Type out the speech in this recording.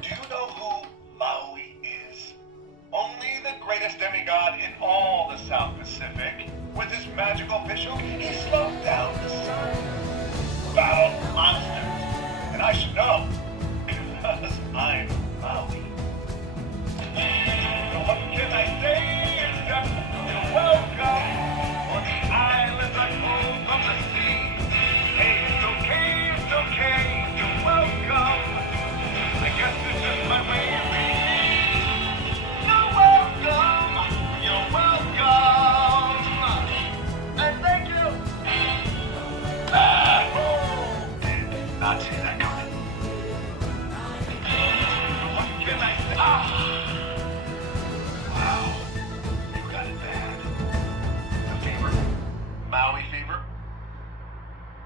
Do you know who Maui is? Only the greatest demigod in all the South Pacific. With his magical visual, he slowed down the sun, battled monsters,